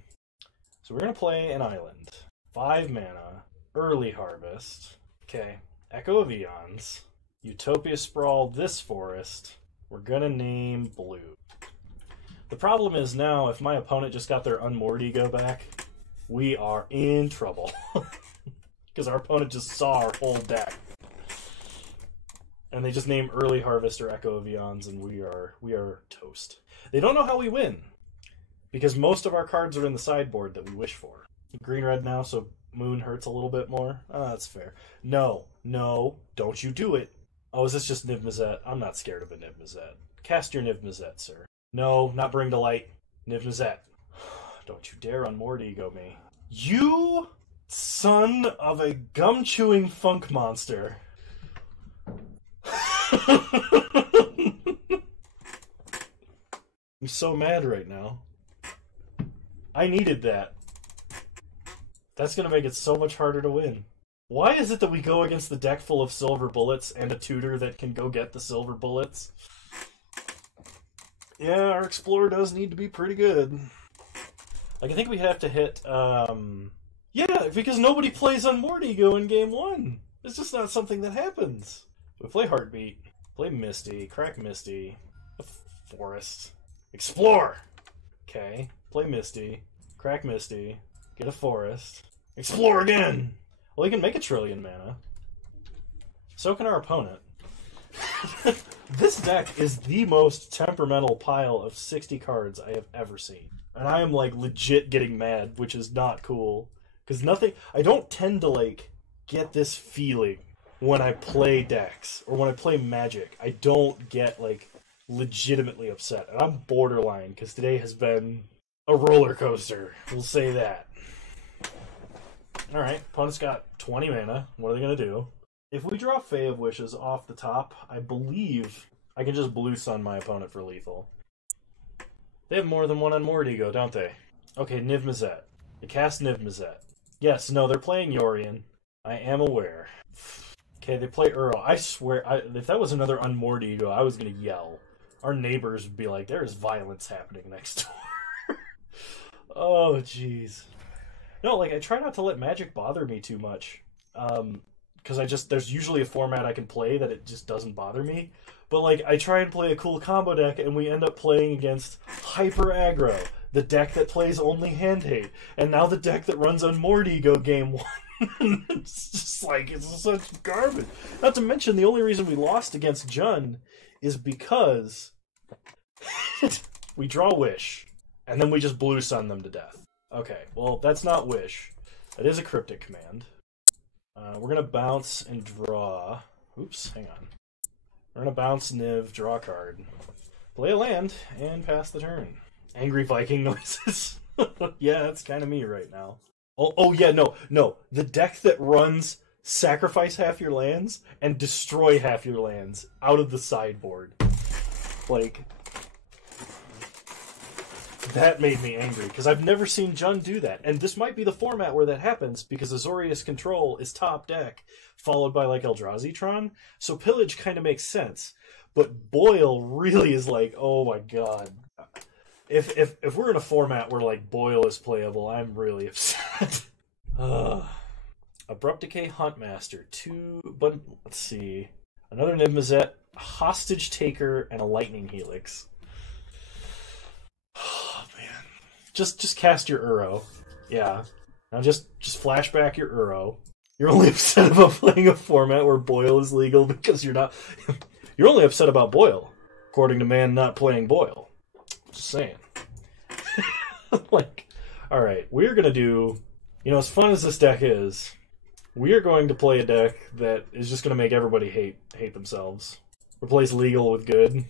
So we're going to play an island. 5 mana. Early Harvest. Okay. Echo of Eons. Utopia Sprawl this forest. We're going to name Blue. The problem is now, if my opponent just got their Unmoored Ego back, we are in trouble. Because our opponent just saw our whole deck. And they just name Early Harvest or Echo of Eons, and we are toast. They don't know how we win, because most of our cards are in the sideboard that we wish for. Green-red now, so Moon hurts a little bit more. That's fair. No, don't you do it. Oh, is this just Niv Mizzet? I'm not scared of a Niv Mizzet. Cast your Niv Mizzet, sir. No, not Bring to Light. Niv Mizzet. Don't you dare Unmoored Ego me. You son of a gum-chewing funk monster. I'm so mad right now. I needed that. That's going to make it so much harder to win. Why is it that we go against the deck full of silver bullets and a tutor that can go get the silver bullets? Yeah, our Explorer does need to be pretty good. Like, I think we have to hit, yeah, because nobody plays Unmoored Ego in game 1. It's just not something that happens. We play Heartbeat, play Misty, crack Misty, a Forest, Explore! Okay, play Misty, crack Misty, get a Forest, Explore again! Well, he can make a trillion mana. So can our opponent. This deck is the most temperamental pile of 60 cards I have ever seen. And I am, like, legit getting mad, which is not cool. Because I don't tend to, like, get this feeling when I play decks, or when I play Magic. I don't get, like, legitimately upset. And I'm borderline, because today has been a roller coaster. We'll say that. Alright, opponent's got 20 mana. What are they going to do? If we draw Fae of Wishes off the top, I believe I can just Blue Sun my opponent for lethal. They have more than one Unmoored Ego, don't they? Okay, Niv Mizzet. They cast Niv Mizzet. Yes, no, they're playing Yorion. I am aware. Okay, they play Uro. I swear, if that was another Unmoored Ego, I was going to yell. Our neighbors would be like, there is violence happening next door. Oh, jeez. No, like, I try not to let Magic bother me too much. Because there's usually a format I can play that it just doesn't bother me. But, like, I try and play a cool combo deck, and we end up playing against Hyper Aggro, the deck that plays only Hand Hate, and now the deck that runs Unmoored Ego game 1. It's just like, it's such garbage. Not to mention, the only reason we lost against Jun is because we draw Wish, and then we just Blue Sun them to death. Okay, well, that's not Wish. That is a Cryptic command. We're going to bounce and draw. Oops, hang on. We're going to bounce Niv, draw a card, play a land, and pass the turn. Angry Viking noises. Yeah, that's kind of me right now. Oh yeah, no. The deck that runs sacrifice half your lands and destroy half your lands out of the sideboard. Like, that made me angry, because I've never seen Jun do that. And this might be the format where that happens, because Azorius Control is top deck, followed by, like, Eldrazi Tron. So Pillage kind of makes sense. But Boil really is like, oh my god. If we're in a format where, like, Boil is playable, I'm really upset. Abrupt Decay Huntmaster. But let's see. Another Niv Mizzet, Hostage Taker, and a Lightning Helix. Just cast your Uro. Yeah. Now just flashback your Uro. You're only upset about playing a format where Boil is legal because you're not... You're only upset about Boil, according to man not playing Boil. Just saying. Like, alright, we're gonna do... You know, as fun as this deck is, we are going to play a deck that is just gonna make everybody hate themselves. Replace legal with good.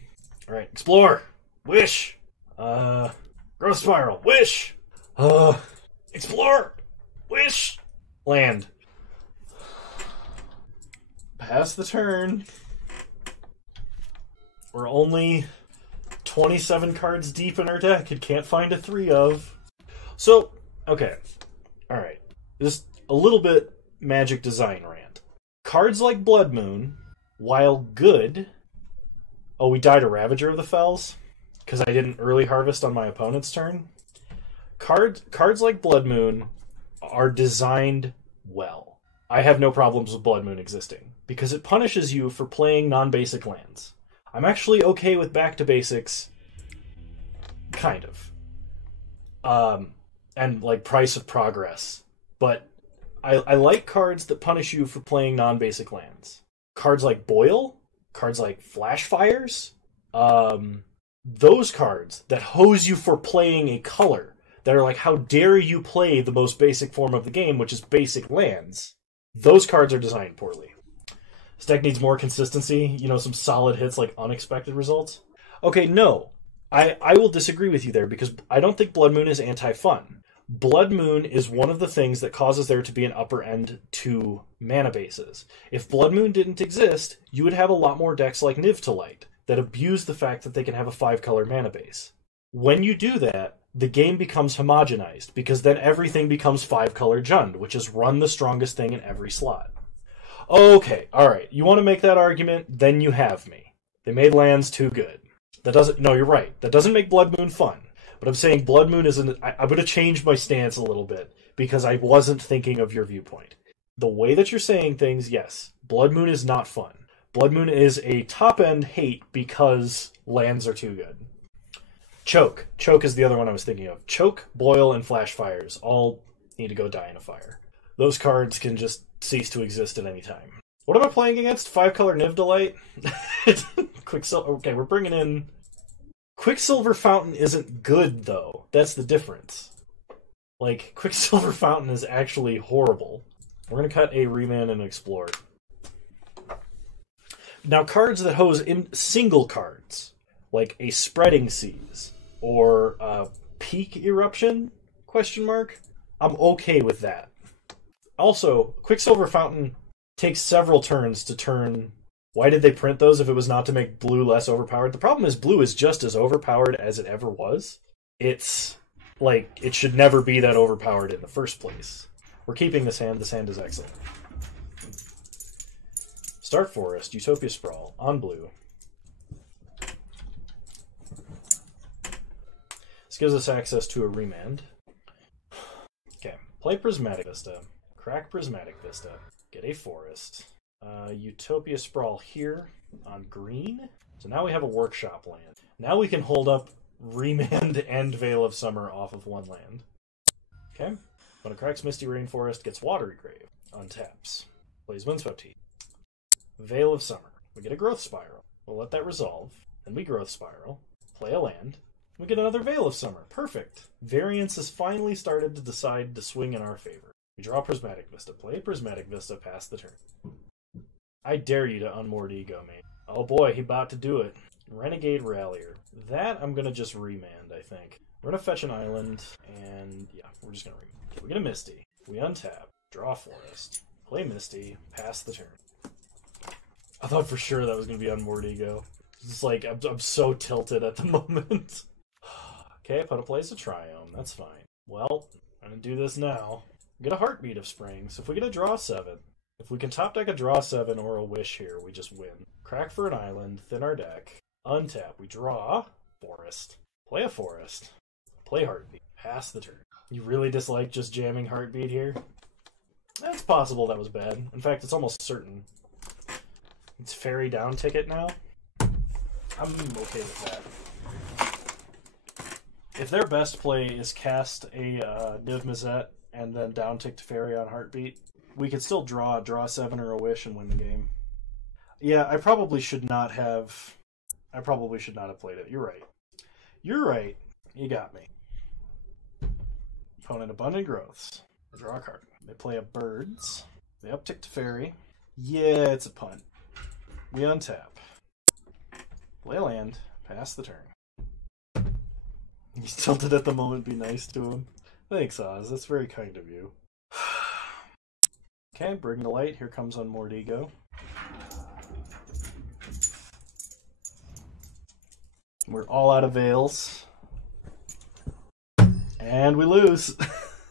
Alright, Explore! Wish! Growth Spiral! Wish! Explore! Wish! Land. Pass the turn. We're only 27 cards deep in our deck and can't find a 3 of. So, okay. Alright. Just a little bit Magic design rant. Cards like Blood Moon, while good... Oh, we died a Ravager of the Fells? Because I didn't early harvest on my opponent's turn? Cards like Blood Moon are designed well. I have no problems with Blood Moon existing, because it punishes you for playing non-basic lands. I'm actually okay with back to basics, kind of. And like Price of Progress. But I like cards that punish you for playing non-basic lands. Cards like Boil, cards like Flash Fires, those cards that hose you for playing a color, that are like, how dare you play the most basic form of the game, which is basic lands. Those cards are designed poorly. This deck needs more consistency, you know, some solid hits like unexpected results. Okay, no. I will disagree with you there, because I don't think Blood Moon is anti-fun. Blood Moon is one of the things that causes there to be an upper end to mana bases. If Blood Moon didn't exist, you would have a lot more decks like Niv-to-Light that abuse the fact that they can have a 5-color mana base. When you do that, the game becomes homogenized, because then everything becomes 5-color Jund, which is run the strongest thing in every slot. Okay, alright, you want to make that argument, then you have me. They made lands too good. That doesn't... No, you're right. That doesn't make Blood Moon fun. But I'm saying Blood Moon isn't... I'm going to change my stance a little bit, because I wasn't thinking of your viewpoint. The way that you're saying things, yes, Blood Moon is not fun. Blood Moon is a top-end hate because lands are too good. Choke. Choke is the other one I was thinking of. Choke, Boil, and Flash Fires all need to go die in a fire. Those cards can just cease to exist at any time. What am I playing against? 5-color Niv-to-Light? Quicksilver. Okay, we're bringing in... Quicksilver Fountain isn't good, though. That's the difference. Like, Quicksilver Fountain is actually horrible. We're going to cut a Remand and Explore. Now, cards that hose in single cards, like a Spreading Seas, or a Peak Eruption, question mark, I'm okay with that. Also, Quicksilver Fountain takes several turns to turn... Why did they print those if it was not to make blue less overpowered? The problem is blue is just as overpowered as it ever was. It's like, it should never be that overpowered in the first place. We're keeping this hand. This hand is excellent. Start Forest, Utopia Sprawl, on blue. This gives us access to a Remand. Okay, play Prismatic Vista. Crack Prismatic Vista. Get a Forest. Utopia Sprawl here on green. So now we have a Workshop land. Now we can hold up Remand and Veil of Summer off of one land. Okay. When it cracks Misty Rainforest, gets Watery Grave. Untaps. Plays Windswept Heat. Veil of Summer. We get a Growth Spiral. We'll let that resolve. Then we Growth Spiral. Play a land. We get another Veil of Summer. Perfect. Variance has finally started to decide to swing in our favor. We draw Prismatic Vista. Play Prismatic Vista. Pass the turn. I dare you to unmoored Ego, mate. Oh boy, he about to do it. Renegade Rallier. That I'm going to just Remand, I think. We're going to fetch an island, and yeah, we're just going to Remand. Okay, we get a Misty. We untap. Draw Forest. Play Misty. Pass the turn. I thought for sure that was going to be unmoored Ego. It's like, I'm so tilted at the moment. Okay, put a place of Triome. That's fine. Well, I'm going to do this now. We get a Heartbeat of Spring, so if we get a Draw 7... If we can top deck a Draw 7 or a Wish here, we just win. Crack for an island, thin our deck. Untap, we draw Forest. Play a Forest. Play Heartbeat. Pass the turn. You really dislike just jamming Heartbeat here? It's possible that was bad. In fact, it's almost certain. It's Fairy down ticket now. I'm okay with that. If their best play is cast a Niv Mizzet and then down tick to Fairy on Heartbeat, we could still draw 7 or a Wish and win the game. Yeah, I probably should not have played it. You're right. You're right. You got me. Opponent Abundant Growths. Draw a card. They play a Birds. They uptick to Fairy. Yeah, it's a punt. We untap. Play land. Pass the turn. He's tilted at the moment. Be nice to him. Thanks, Oz. That's very kind of you. Okay, bring the light. Here comes Unmoored Ego. We're all out of veils. And we lose.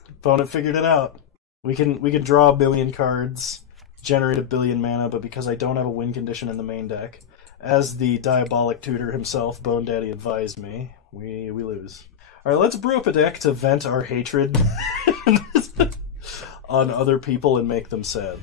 Opponent figured it out. We can draw a billion cards, generate a billion mana, but because I don't have a win condition in the main deck, as the diabolic tutor himself, Bone Daddy, advised me, we lose. Alright, let's brew up a deck to vent our hatred on other people and make them sad.